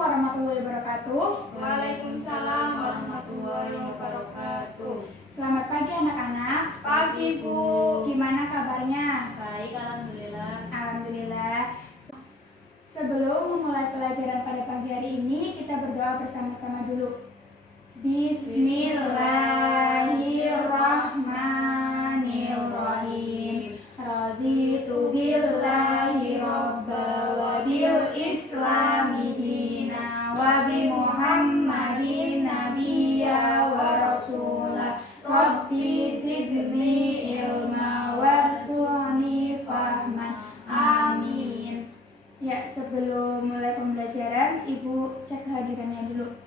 warahmatullahi wabarakatuh. Waalaikumsalam warahmatullahi wabarakatuh. Selamat pagi anak-anak. Pagi, Bu. Gimana kabarnya? Baik, alhamdulillah. Alhamdulillah. Sebelum memulai pelajaran pada pagi hari ini, kita berdoa bersama-sama dulu. Bismillahirrahmanirrahim. Raditu billahi robba wa bil islami dina wa bi muhammadin nabiyya wa rasulah. Rabbi zidni ilma warzuqni fahman. Amin. Ya, sebelum mulai pembelajaran, Ibu cek kehadirannya dulu.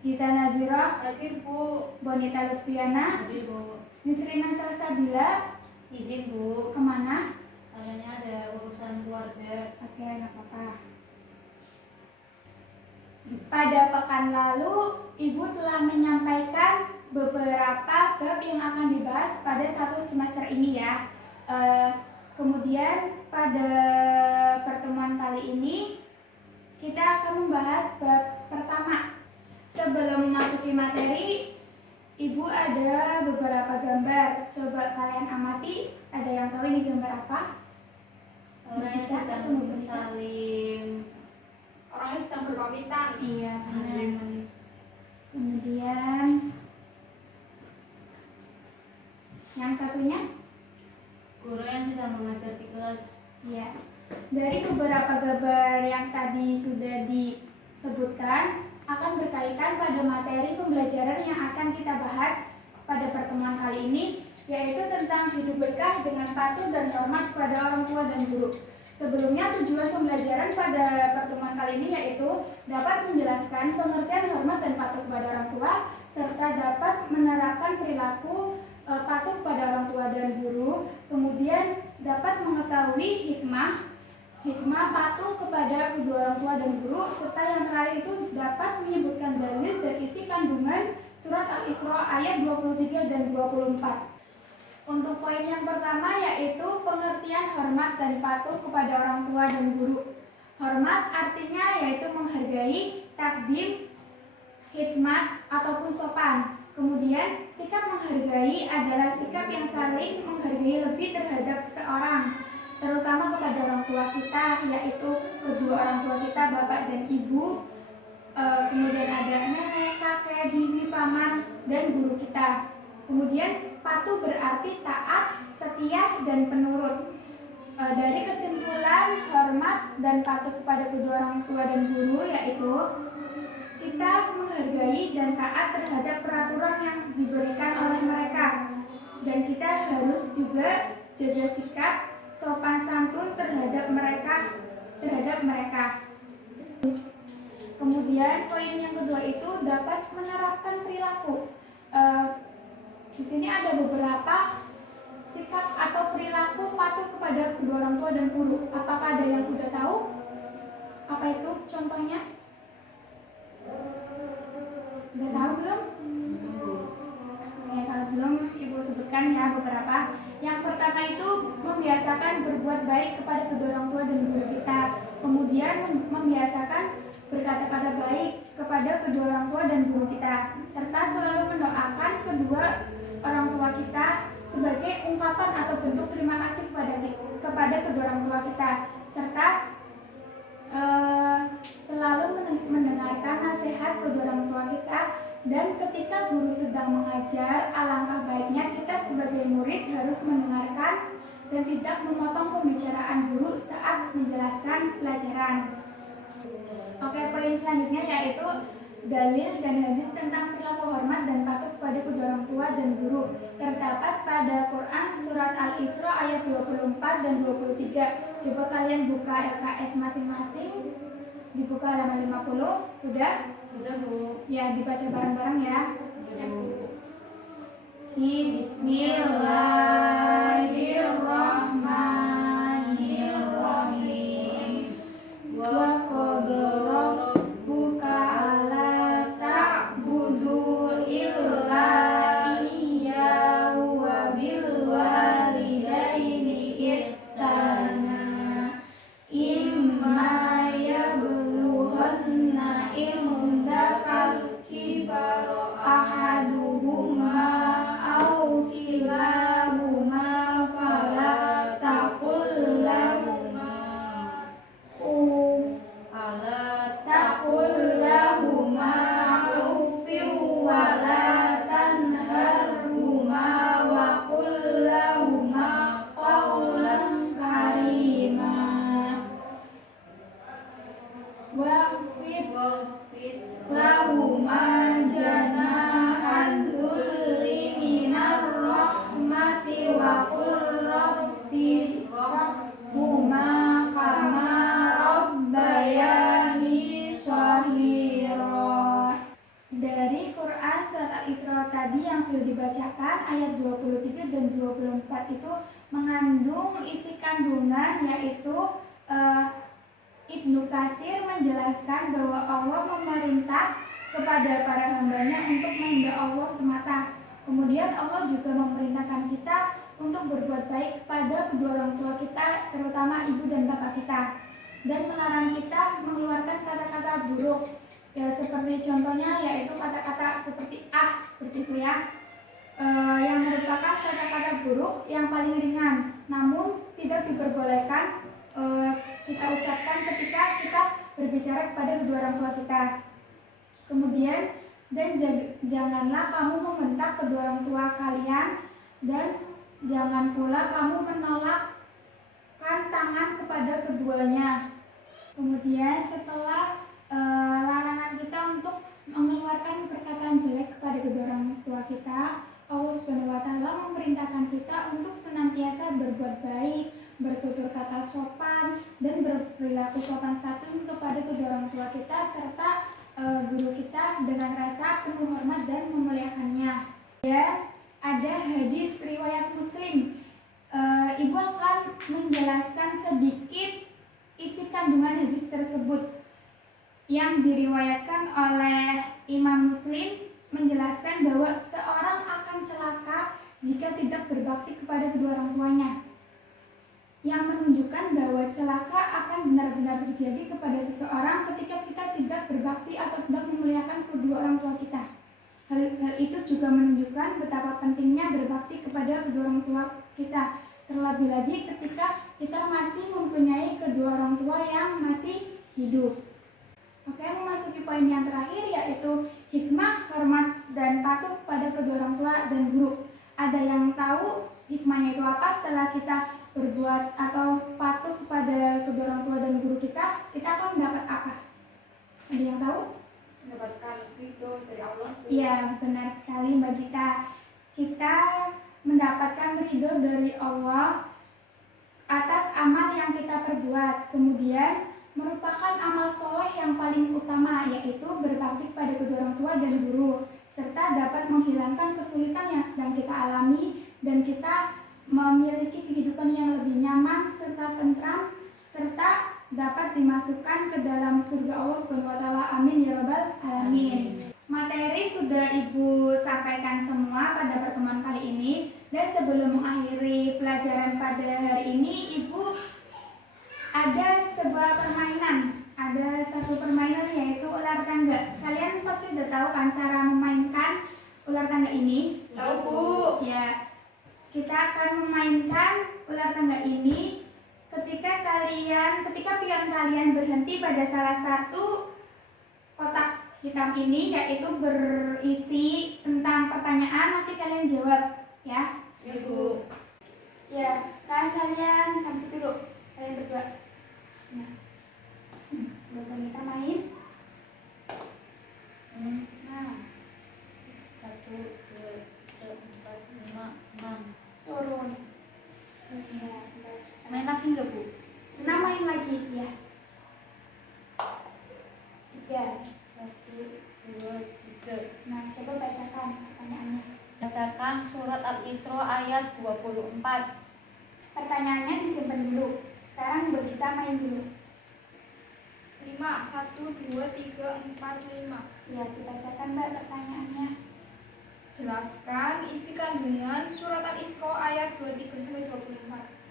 Gita Nadira, Hadir, Bu. Bonita Lutfiana, Hadir, Bu. Nisrina Salsabila. Izin, Bu. Kemana? Katanya ada urusan keluarga. Oke, nggak apa-apa. Pada pekan lalu, Ibu telah menyampaikan beberapa bab yang akan dibahas pada satu semester ini ya. Kemudian pada pertemuan kali ini kita akan membahas bab pertama. Sebelum memasuki materi, Ibu ada beberapa gambar. Coba kalian amati. Ada yang tahu ini gambar apa? Orang yang sedang saling. Orang yang sedang berpamitan. Iya, Saling. Kemudian yang satunya? Guru yang sedang mengajar di kelas. Iya. Dari beberapa gambar yang tadi sudah disebutkan akan berkaitan pada materi pembelajaran yang akan kita bahas pada pertemuan kali ini, yaitu tentang hidup berkah dengan patuh dan hormat kepada orang tua dan guru. Sebelumnya, tujuan pembelajaran pada pertemuan kali ini yaitu dapat menjelaskan pengertian hormat dan patuh kepada orang tua, serta dapat menerapkan perilaku patuh kepada orang tua dan guru, kemudian dapat mengetahui hikmah patuh kepada kedua orang tua dan guru, serta yang terakhir itu dapat menyebutkan dalil dan isi kandungan surat Al-Isra ayat 23 dan 24. Untuk poin yang pertama yaitu pengertian hormat dan patuh kepada orang tua dan guru. Hormat artinya yaitu menghargai, takdim, khidmat ataupun sopan. Kemudian sikap menghargai adalah sikap yang saling menghargai lebih terhadap seseorang, terutama kepada orang tua kita, yaitu kedua orang tua kita, bapak dan ibu. Kemudian ada nenek, kakek, bibi, paman, dan guru kita. Kemudian patuh berarti taat, setia, dan penurut. Dari kesimpulan hormat dan patuh kepada kedua orang tua dan guru yaitu kita menghargai dan taat terhadap peraturan yang diberikan oleh mereka, dan kita harus juga jaga sikap sopan santun terhadap mereka. Kemudian poin yang kedua itu dapat menerapkan perilaku. Di sini ada beberapa sikap atau perilaku patuh kepada kedua orang tua dan guru. Apakah ada yang sudah tahu? Apa itu contohnya? Udah tahu belum? Oke, kalau belum Ibu sebutkan ya beberapa. Yang pertama itu membiasakan berbuat baik kepada kedua orang tua dan guru kita. Kemudian membiasakan berkata-kata baik kepada kedua orang tua dan guru kita, serta selalu mendoakan kedua orang tua kita sebagai ungkapan atau bentuk terima kasih kepada kedua orang tua kita, serta selalu mendengarkan nasihat kedua orang tua kita. Dan ketika guru sedang mengajar, alangkah baiknya kita sebagai murid harus mendengarkan dan tidak memotong pembicaraan guru saat menjelaskan pelajaran. Oke, poin selanjutnya yaitu dalil dan hadis tentang perilaku hormat dan patuh kepada kedua orang tua dan guru. Terdapat pada Quran surat Al-Isra ayat 24 dan 23. Coba kalian buka LKS masing-masing. Dibuka halaman 50. Sudah? Sudah, Bu. Ya, dibaca bareng-bareng ya. Sudah, Bu. Bismillahirrahmanirrahim. Wa qadara rabbuka alla ta'budu illa iyyahu wa bil walidaini ihsana. Imma yablughanna waqfid waqfid lahuma janahan dhulli minar rahmati wa qul rabbi rahmuma kama rabbayani shaghira. Dari Quran surat Al-Isra tadi yang sudah dibacakan ayat 23 dan 24 itu mengandung isi kandungan, yaitu Ibnu Katsir menjelaskan bahwa Allah memerintah kepada para hambanya untuk menyembah Allah semata. Kemudian Allah juga memerintahkan kita untuk berbuat baik kepada kedua orang tua kita, terutama ibu dan bapak kita, dan melarang kita mengeluarkan kata-kata buruk. Ya, seperti contohnya yaitu kata-kata seperti seperti itu ya, yang merupakan kata-kata buruk yang paling ringan, namun tidak diperbolehkan kita ucapkan ketika kita berbicara kepada kedua orang tua kita. Kemudian, dan janganlah kamu membentak kedua orang tua kalian, dan jangan pula kamu menolakkan tangan kepada keduanya. Kemudian setelah larangan kita untuk mengeluarkan perkataan jelek kepada kedua orang tua kita, Allah Subhanahu wa Ta'ala memerintahkan kita untuk senantiasa berbuat baik, bertutur kata sopan, dan berperilaku sopan santun kepada kedua orang tua kita serta guru kita dengan rasa penuh hormat dan memuliakannya. Ya, ada hadis riwayat Muslim. Ibu akan menjelaskan sedikit isi kandungan hadis tersebut yang diriwayatkan oleh Imam Muslim, menjelaskan bahwa seorang akan celaka jika tidak berbakti kepada kedua orang tuanya, yang menunjukkan bahwa celaka akan benar-benar terjadi kepada seseorang ketika kita tidak berbakti atau tidak memuliakan kedua orang tua kita. Hal itu juga menunjukkan betapa pentingnya berbakti kepada kedua orang tua kita, terlebih lagi ketika kita masih mempunyai kedua orang tua yang masih hidup. Oke, memasuki poin yang terakhir, yaitu hikmah, hormat, dan patuh pada kedua orang tua dan guru. Ada yang tahu hikmahnya itu apa setelah kita berbuat atau patuh kepada kedua orang tua dan guru kita akan mendapat apa? Ada yang tahu? Mendapatkan ridho dari Allah. Iya, benar sekali Mbak Gita. Kita mendapatkan ridho dari Allah atas amal yang kita perbuat. Kemudian merupakan amal soleh yang paling utama, yaitu berbakti kepada kedua orang tua dan guru, serta dapat menghilangkan kesulitan yang sedang kita alami dan kita memiliki kehidupan yang lebih nyaman serta tentram, serta dapat dimasukkan ke dalam surga Allah Subhanahu wa Ta'ala. Amin ya rabbal alamin. Materi sudah Ibu sampaikan semua pada pertemuan kali ini, dan sebelum mengakhiri pelajaran pada hari ini, Ibu ada sebuah permainan. Ada satu permainan, yaitu ular tangga. Kalian pasti udah tahu kan cara memainkan ular tangga ini? Tahu, Bu. Ya, kita akan memainkan ular tangga ini ketika pion kalian berhenti pada salah satu kotak hitam ini, yaitu berisi tentang pertanyaan. Nanti kalian jawab, ya. Ya, Bu. Ya, sekarang kalian situ dulu. Kalian berdua. Nah, kita main. Nah, 1, 2, 3, 4, 5, 6. turun. Ya, Main lagi nggak, Bu? main lagi, ya. 3. 1, 2, 3. Nah, coba bacakan pertanyaannya. Bacakan surat Al-Isra ayat 24. Pertanyaannya disimpan dulu. Sekarang kita main dulu. 5, 1, 2, 3, 4, 5. Ya, dibacakan Mbak pertanyaannya. Jelaskan isi kandungan surat Al-Isra ayat 23-24.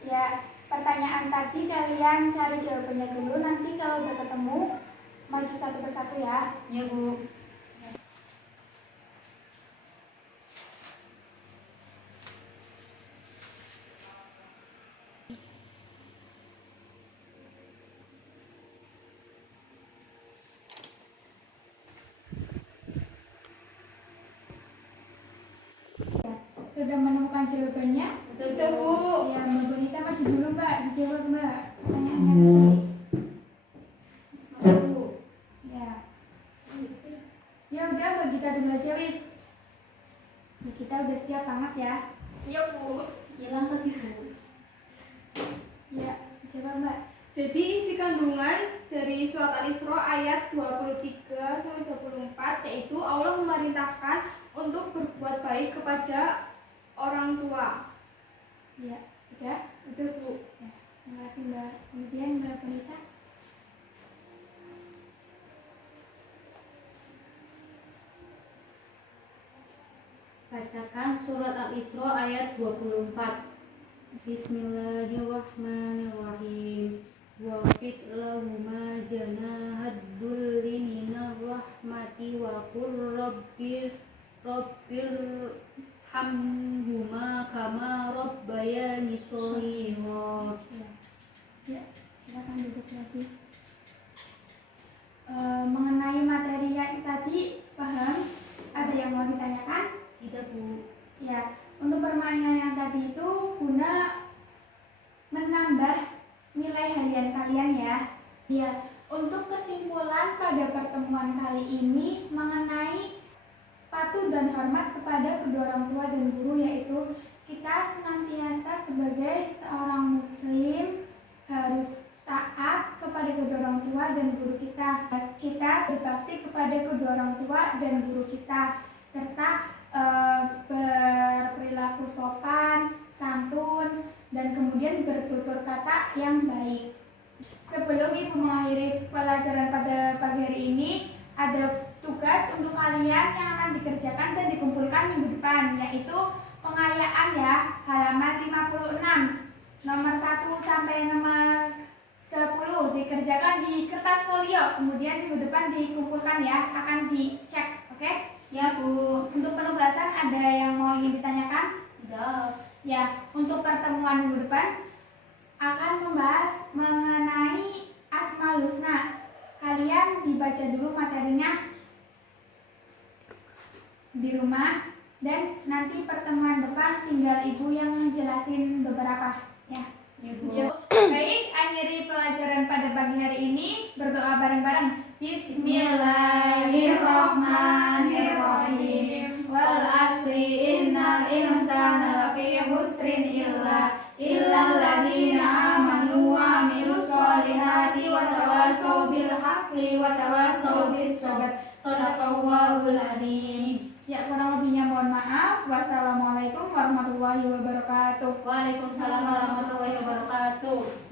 Ya, pertanyaan tadi kalian cari jawabannya dulu. Nanti kalau udah ketemu, maju satu persatu ya. Ya, Bu. Sudah menemukan jawabannya? Sudah, Bu. Ya, Mbak Bonita maju dulu Mbak, dijawab Mbak pertanyaannya tadi. aja wis. Nah, kita udah siap banget ya. Iya, Bu. Hilang tadi Bu. Ya, coba Mbak. Jadi isi kandungan dari surat Al-Isra ayat 23 sampai 24 yaitu Allah memerintahkan untuk berbuat baik kepada orang tua. Ya, udah. Udah, Bu. Ya, terima kasih Mbak. Kemudian Mbak Penita. Bacakan surat Al-Isra ayat 24. Bismillahirrahmanirrahim. Waqid lahuma janahad dulli minar rahmati wa qur rabbir hamhuma kama rabbayani shaghira. Ya, silakan duduk lagi. Mengenai materi yang tadi paham? Ada yang mau ditanyakan? Tidak Bu. Ya, untuk permainan yang tadi itu guna menambah nilai harian kalian ya. Ya, untuk kesimpulan pada pertemuan kali ini mengenai patuh dan hormat kepada kedua orang tua dan guru, yaitu kita senantiasa sebagai seorang muslim harus taat kepada kedua orang tua dan guru kita. Kita berbakti kepada kedua orang tua dan guru kita, serta berperilaku sopan, santun, dan kemudian bertutur kata yang baik. Sebelum Ibu mengakhiri pelajaran pada pagi hari ini, ada tugas untuk kalian yang akan dikerjakan dan dikumpulkan minggu depan, yaitu pengayaan ya, halaman 56, nomor 1 sampai nomor 10 dikerjakan di kertas folio, kemudian minggu depan dikumpulkan ya, akan dicek, oke? Ya Bu. Untuk penugasan ada yang mau ingin ditanyakan? Tidak. Ya, untuk pertemuan minggu depan akan membahas mengenai Asmaul Husna. Kalian dibaca dulu materinya di rumah, dan nanti pertemuan depan tinggal Ibu yang jelasin beberapa ya. Ya Bu. Baik, akhiri pelajaran pada pagi hari ini, berdoa bareng-bareng. Bismillahirrahmanirrahim. Wal asri innal insana lafi khusrin illa alladzina amanu wa amilus solihati wa tawasaw bil haqqi wa tawasaw bis sabr. Shadaqallahul adzim. Ya, kurang lebihnya mohon maaf. Wassalamualaikum warahmatullahi wabarakatuh. Waalaikumsalam warahmatullahi wabarakatuh.